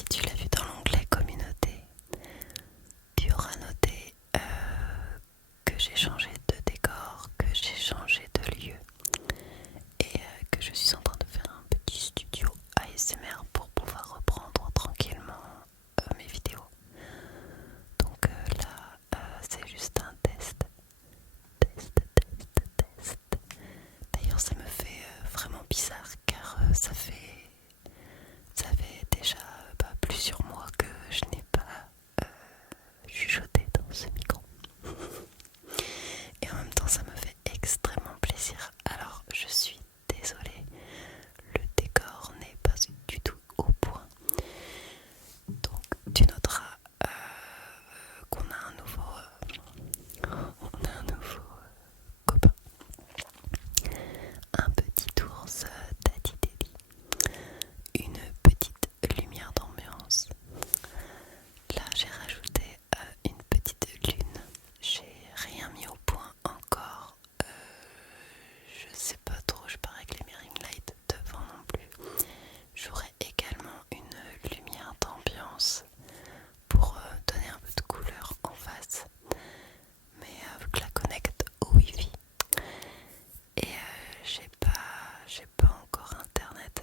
si tu l'as vu dans l'onglet communauté, tu auras noté que j'ai changé de décor, que j'ai changé de lieu et que je suis en train de faire un petit studio ASMR pour pouvoir reprendre tranquillement mes vidéos. Donc là, c'est juste un test. D'ailleurs, ça me fait vraiment bizarre car ça fait déjà plusieurs mois que je n'ai pas chuchoté dans ce micro. Et en même temps, ça me fait extrêmement plaisir. Alors, je suis désolée, le décor n'est pas du tout au point. Donc, tu noteras qu'on a un nouveau copain. Un petit ours Daddy Daddy. Une petite lumière d'ambiance. Là, j'ai rajouté une petite lune. J'ai rien mis au point encore. Je sais pas trop, je parais que les ring lights devant non plus. J'aurai également une lumière d'ambiance pour donner un peu de couleur en face, mais vu que la connecte au wifi et j'ai pas encore internet,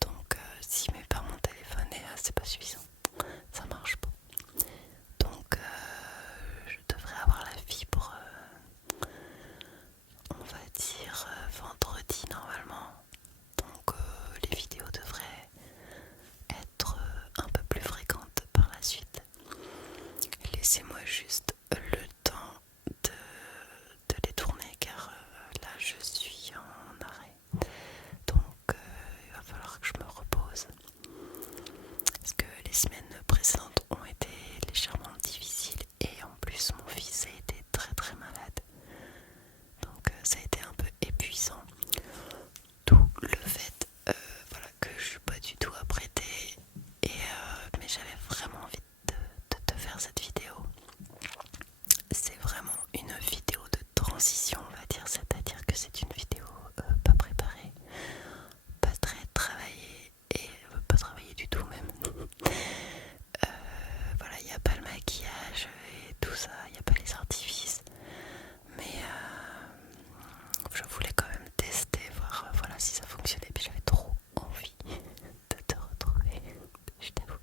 donc si je mets pas mon téléphone et c'est pas suffisant, ça marche pas. Donc je devrais avoir la fibre, on va dire vendredi normalement. Donc les vidéos devraient être un peu plus fréquentes par la suite. Laissez-moi juste le temps de les tourner car là je suis en arrêt. Donc il va falloir que je me repose. Parce que les semaines précédentes ont été légèrement difficiles et en plus mon fils a été très très malade. Donc ça a été un peu épuisant. D'où le fait que je suis pas du tout apprêtée. Mais j'avais vraiment envie de te faire cette vidéo. C'est vraiment une vidéo de transition, on va dire, c'est-à-dire que c'est une vidéo pas préparée, pas très travaillée et pas travaillée du tout même. Voilà, il n'y a pas le maquillage et tout ça, il n'y a pas les artifices, mais je voulais quand même tester, voir voilà, si ça fonctionnait, puis j'avais trop envie de te retrouver, je t'avoue.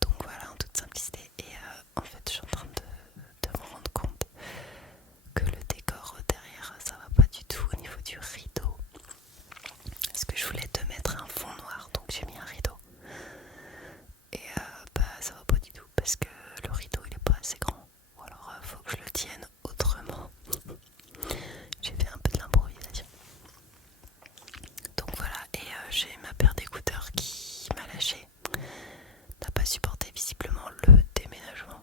Donc voilà, en toute simplicité. Et en fait, je suis en train de me rendre compte que le décor derrière, ça va pas du tout au niveau du rideau. Parce que je voulais te mettre un fond noir, donc j'ai mis un rideau. Et ça va pas du tout parce que le rideau il est pas assez grand. Ou alors faut que je le tienne autrement. J'ai fait un peu de l'improvisation. Donc voilà, et j'ai ma paire d'écouteurs qui m'a lâché. N'a pas supporté visiblement le déménagement.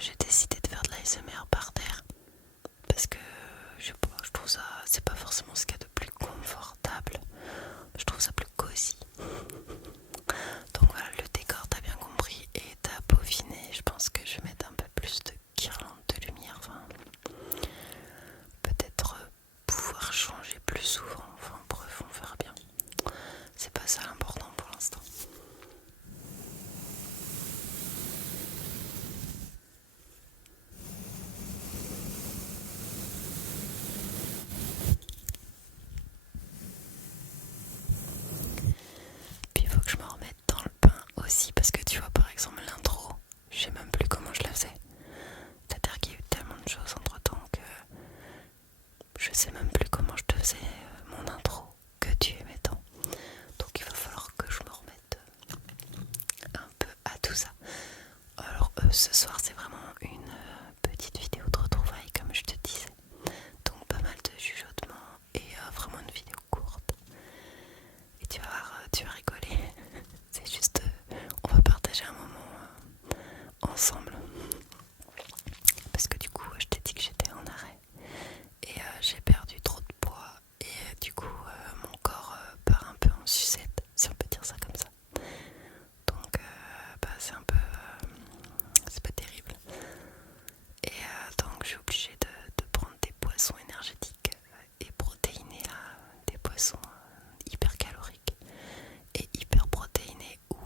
J'ai décidé de faire de l'ASMR par terre parce que je sais pas, je trouve ça, c'est pas forcément ce qu'il y a de plus confortable, je trouve ça plus cosy. Donc voilà, le décor t'as bien compris et t'as peaufiné. Je pense que je vais mettre un peu plus de guirlandes de lumière, enfin peut-être pouvoir changer plus souvent, enfin bref, on verra bien. C'est pas ça l'important pour l'instant. Puis il faut que je me remette dans le bain aussi parce que tu vois par exemple l'intro, je sais même plus comment je la faisais. C'est-à-dire qu'il y a eu tellement de choses entre temps que je sais même plus comment je te faisais mon intro que tu aimais tant. Donc il va falloir que je me remette un peu à tout ça. Alors ce soir c'est vraiment une petite vidéo de retrouvailles comme je te disais. Donc pas mal de chuchotements et vraiment une vidéo courte. Et tu vas voir, tu vas rigoler. C'est juste, on va partager un moment ensemble. Parce que du coup, je t'ai dit que j'étais en arrêt. Et j'ai perdu trop de poids. Et du coup, mon corps part un peu en sucette, si on peut dire ça comme ça. Donc, c'est un peu... c'est pas terrible. Et donc, je suis obligée de prendre des boissons énergétiques et protéinées, là, des boissons hyper caloriques et hyper protéinées où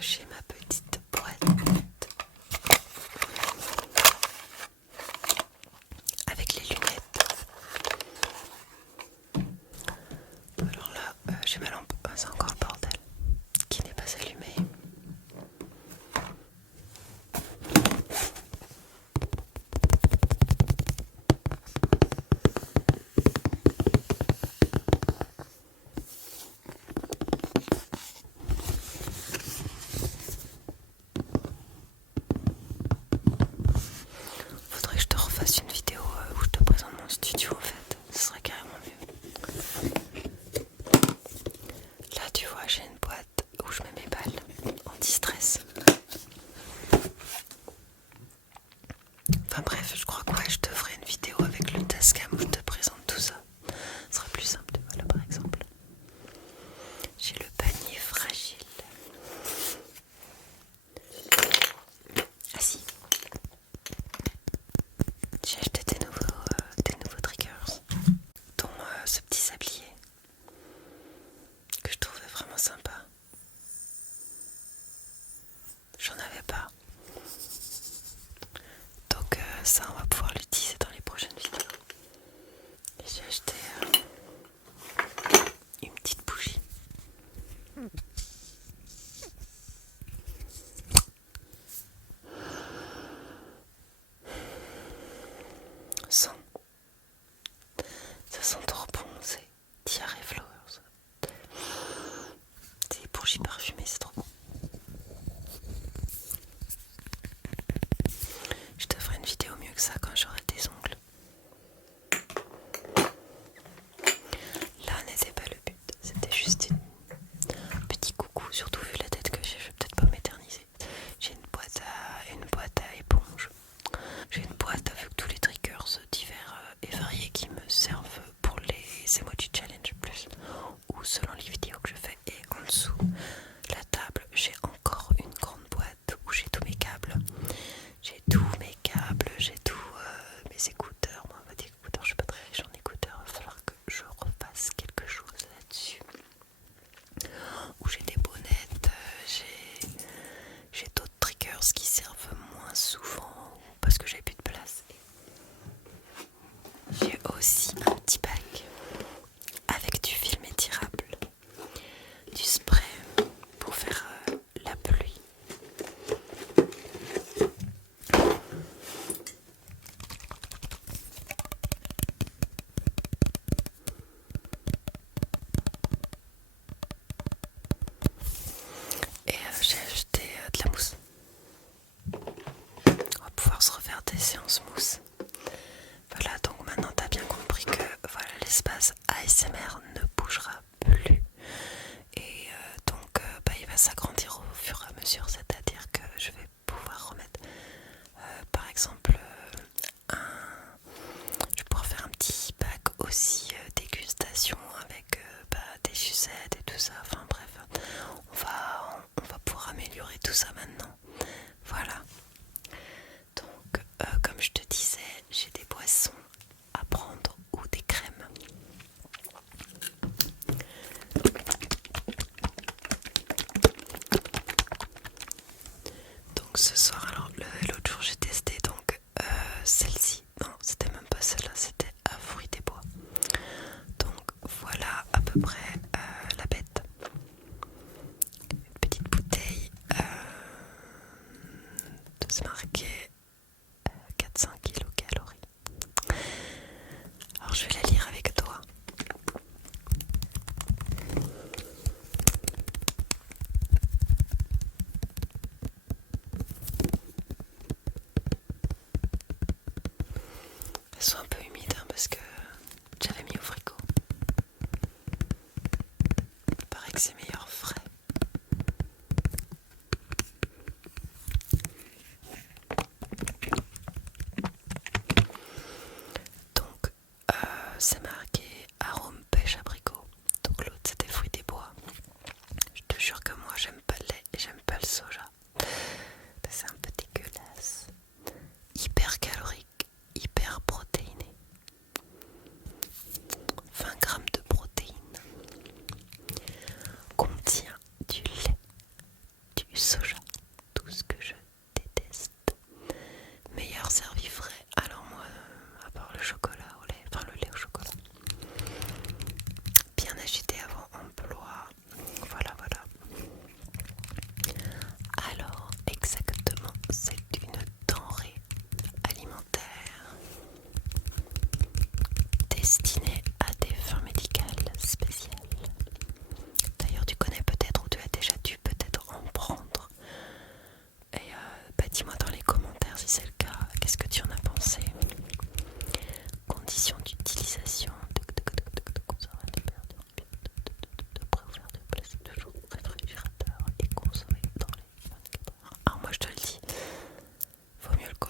j'ai ma petite boîte avec les lunettes. Alors là, j'ai ma lampe, c'est encore le bordel, qui n'est pas allumée. Faudrait que je te refasse une vidéo où je te présente mon studio en fait, ce serait carrément mieux. Là tu vois, j'ai une boîte où je mets mes balles anti-stress. Enfin bref, je crois que ouais, je te ferai une vidéo avec le Tascam où je te présente tout ça. Ce sera plus simple, voilà par exemple. J'ai le panier fragile. Ah si, j'ai acheté des nouveaux triggers, dont ce petit sablier que je trouvais vraiment sympa. J'en avais pas. Donc ça, on va pouvoir l'utiliser dans les prochaines vidéos. Et j'ai acheté une petite bougie. Ça sent trop bon, c'est Diarrhea Flowers. C'est des bougies parfumées, c'est trop bon. Je te ferai une vidéo mieux que ça quand j'aurai des ongles. Là n'était pas le but, c'était juste un petit coucou, surtout vu la tête que j'ai, je vais peut-être pas m'éterniser. J'ai une boîte à éponge. J'ai une boîte avec tous les triggers divers et variés qui me servent pour les emoji challenge plus ou selon les vidéos que je fais. Et en dessous la table, j'ai encore une grande boîte où j'ai tous mes câbles. J'ai tous mes câbles, j'ai tous mes écouteurs. Moi, des écouteurs, je suis pas très riche en écouteurs. Il va falloir que je refasse quelque chose là-dessus. Où j'ai des bonnettes, j'ai d'autres triggers qui servent moins souvent parce que j'ai plus de place. J'ai aussi un petit bac avec du film étirable, du spray pour faire la pluie. Et j'ai acheté de la mousse. On va pouvoir se refaire des séances mousse. Voilà, donc maintenant t'as bien compris que voilà, l'espace ASMR ne bougera plus. Et donc il va s'agrandir au fur et à mesure, c'est-à-dire que je vais pouvoir remettre par exemple je vais pouvoir faire un petit pack aussi dégustation avec des sucettes et tout ça, enfin bref, on va pouvoir améliorer tout ça maintenant. Voilà, donc comme je te disais, j'ai des boissons à prendre ou des crèmes. Donc ce soir, alors l'autre jour j'ai testé donc celle-ci, non c'était même pas celle-là, c'était à fruits des bois. Donc voilà à peu près la bête. Une petite bouteille, c'est marqué 400 kilocalories. Alors je vais la lire avec toi. Elles sont un peu humides parce que j'avais mis au frigo. Il paraît que c'est meilleur frais.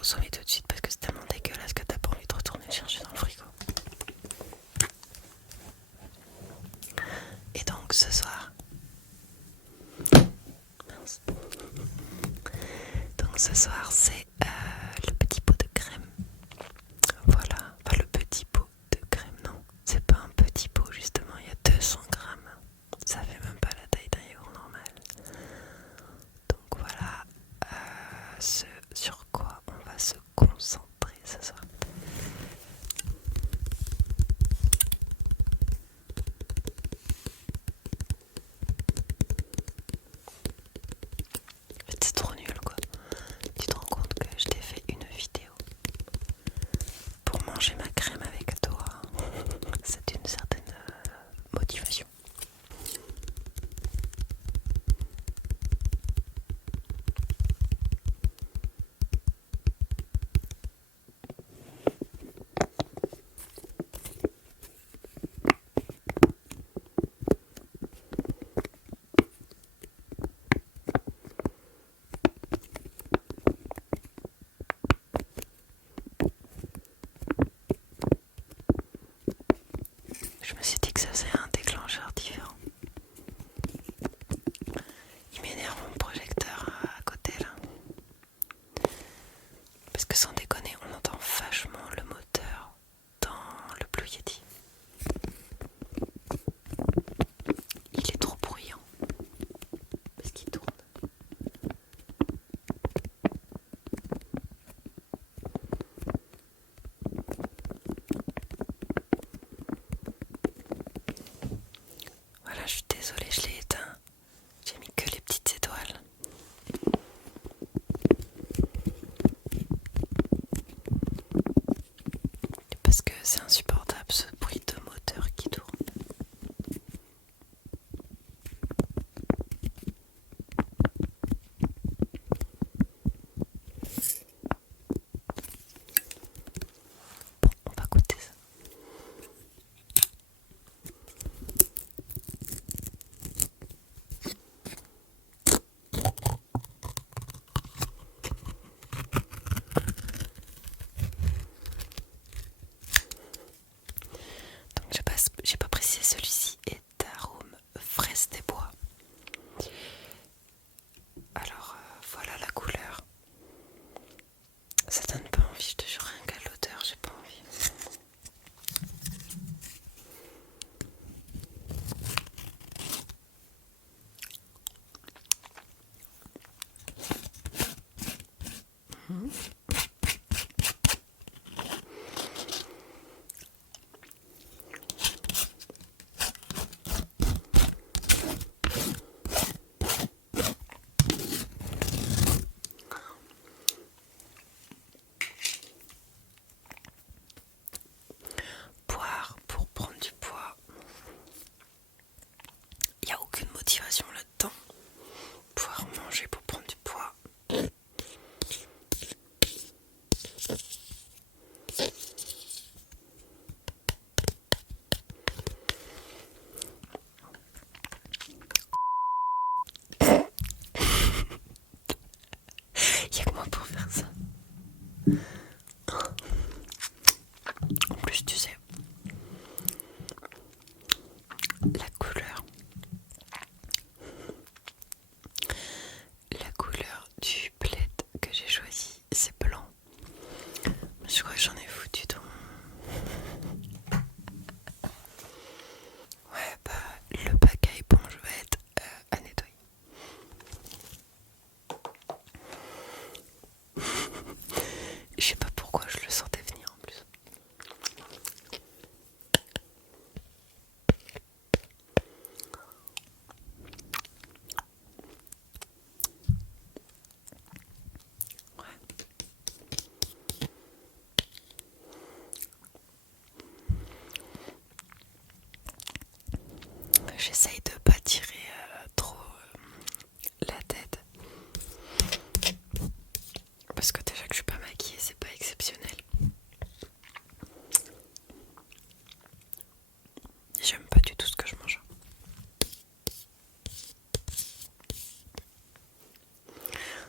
consommer tout de suite parce que c'est tellement dégueulasse que t'as pas envie de retourner le chercher dans le frigo. Et donc ce soir, mince. Donc ce soir c'est le petit pot de crème. Voilà, enfin le petit pot de crème, non, c'est pas un petit pot justement, il y a 200 grammes. Ça fait même pas la taille d'un yaourt normal. Donc voilà ce sur quoi on va se concentrer ce soir. En fait, c'est trop nul quoi. Tu te rends compte que je t'ai fait une vidéo pour manger ma crème avec toi. C'est une certaine motivation. Je me suis dit que ça faisait un déclencheur différent. Il m'énerve mon projecteur à côté là. Parce que sans déconner, on entend vachement le moteur dans le Blue Yeti. Il est trop bruyant. Parce qu'il tourne. Voilà, je suis désolée, je l'ai éteint. J'ai mis que les petites étoiles. Parce que c'est insupportable ce bruit de moteur qui tourne. Bon, on va goûter ça. Donc j'ai pas précisé, celui-ci est d'arôme fraise des bois. Alors voilà la couleur. Ça donne pas envie, je te jure, rien qu'à l'odeur, j'ai pas envie. Boire pour prendre du poids. Il n'y a aucune motivation là-dedans. Pouvoir manger pour prendre du poids. Il n'y a que moi pour faire ça. En plus, tu sais, la couleur du plaid que j'ai choisi, c'est blanc. Mais je crois que j'en ai foutu dans... Ouais, bah, le bac à éponge va être à nettoyer. Je sais pas pourquoi je le sentais venir en plus. J'essaye de pas tirer trop la tête. Parce que déjà que je suis pas maquillée, c'est pas exceptionnel. J'aime pas du tout ce que je mange.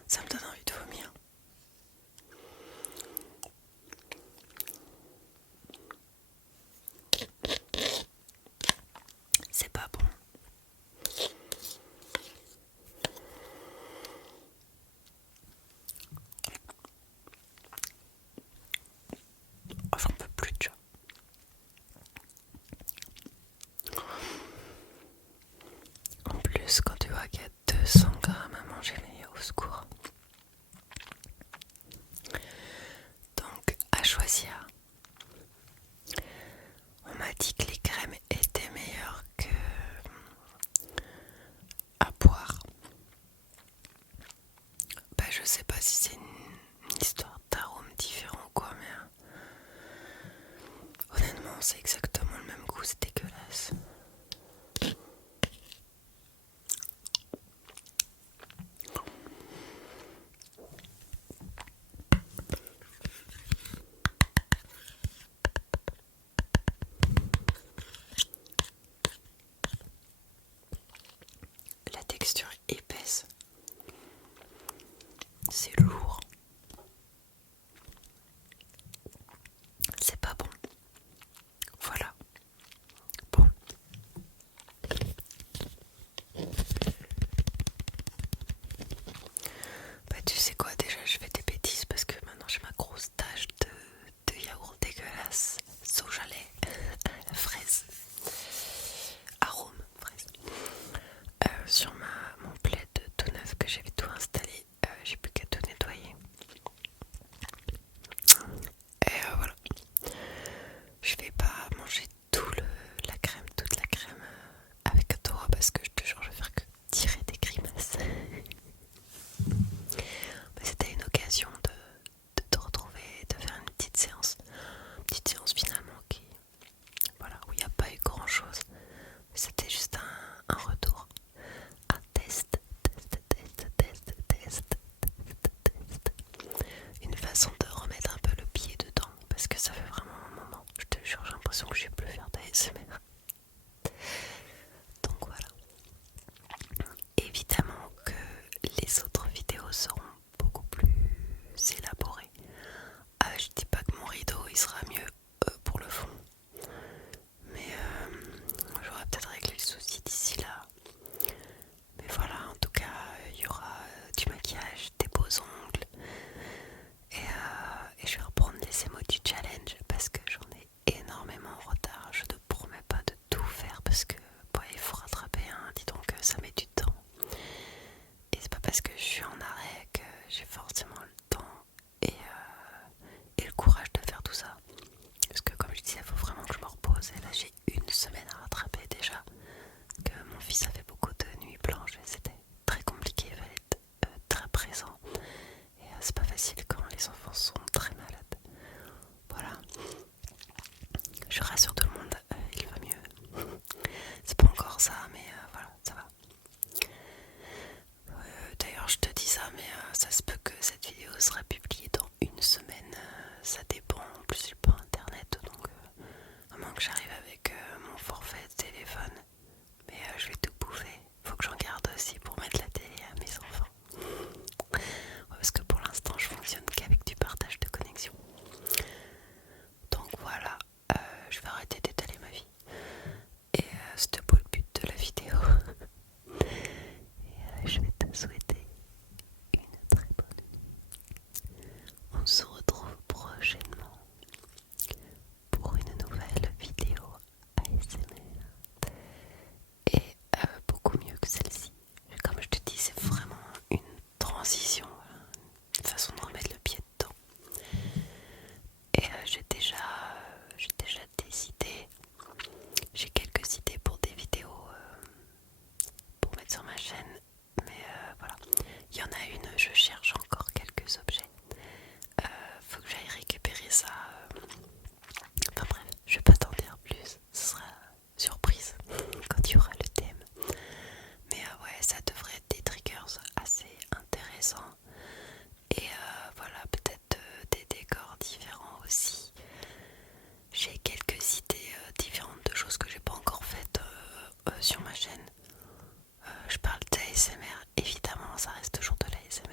Ça me donne envie de vomir. je sais pas si c'est une histoire d'arôme différent ou quoi, mais honnêtement, c'est exactement le même goût, c'est dégueulasse. La texture est épaisse. C'est lourd. C'est pas bon. Voilà. Bon. Bah tu sais quoi, déjà je fais des bêtises parce que maintenant j'ai ma grosse tache de yaourt dégueulasse. Soja lait, fraise. Arôme, fraise. Sur mon plaid tout neuf que j'avais tout installé, j'ai plus qu'à tout nettoyer. Et voilà. Je vais pas manger toute la crème avec toi parce que je te jure je vais faire que tirer des grimaces. Mais c'était une occasion de te retrouver, de faire une petite séance. Une petite séance finalement voilà, où il n'y a pas eu grand chose. C'était juste un retour. Un test. Une façon de remettre un peu le pied dedans parce que ça fait vraiment un moment. Je te jure, j'ai l'impression que je vais plus faire d'ASMR. Donc voilà. Évidemment que les autres vidéos seront beaucoup plus élaborées. Je dis pas que mon rideau il sera mieux pour le fond, mais j'aurai peut-être réglé le souci d'ici là. Mais voilà, en tout cas, il y aura du maquillage, des beaux ongles, et je vais reprendre les emoji challenge parce que j'en ai énormément en retard. Je ne promets pas de tout faire parce que il faut rattraper, hein. Dis donc ça met du temps. Et c'est pas parce que je suis en arrêt que j'ai forcément le temps et le courage de faire tout ça. Parce que comme je disais, il faut vraiment que je me repose. Et là j'ai une semaine à rattraper déjà. Que mon fils a fait beaucoup de nuits blanches et c'était très compliqué, il fallait être très présent. Et c'est pas facile quand les enfants sont très malades. Voilà. Je rassure tout le monde, il va mieux. C'est pas encore ça, mais voilà, ça va. D'ailleurs, je te dis ça, mais ça se peut que cette vidéo sera publiée dans une semaine. Ça dépend. En plus, j'ai pas internet, donc à moins que j'arrive avec mon forfait de téléphone. Mais je vais tout bouffer. Faut que j'en garde aussi pour mettre la télé à mes enfants. Ouais, parce que pour l'instant, je fonctionne qu'avec du partage de connexion. Donc voilà, je vais arrêter d'étaler ma vie. Et c'était pas le but de la vidéo. Et je vais te souhaiter une très bonne nuit. On se retrouve prochainement pour une nouvelle vidéo ASMR. Et beaucoup mieux que celle-ci. Comme je te dis, c'est vraiment une transition, une façon de remettre le pied dedans. Et j'ai déjà décidé, j'ai quelques idées pour des vidéos pour mettre sur ma chaîne, mais voilà, il y en a une, je cherche encore quelques objets, faut que j'aille récupérer ça, enfin bref, je vais pas t'en dire plus, ce sera surprise quand il y aura le thème, mais ouais, ça devrait être des triggers assez intéressants, et voilà, peut-être des décors différents aussi. J'ai quelques idées différentes de choses que j'ai pas encore faites sur ma chaîne. Je parle d'ASMR, évidemment ça reste toujours de l'ASMR,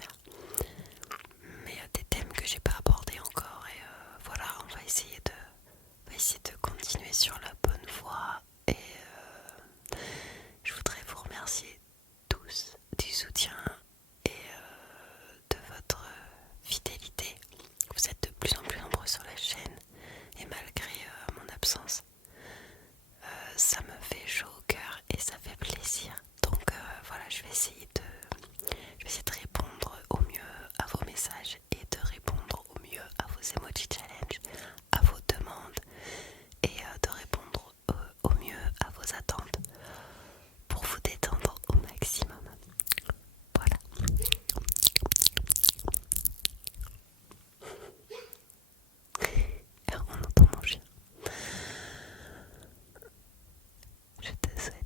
suis désolée.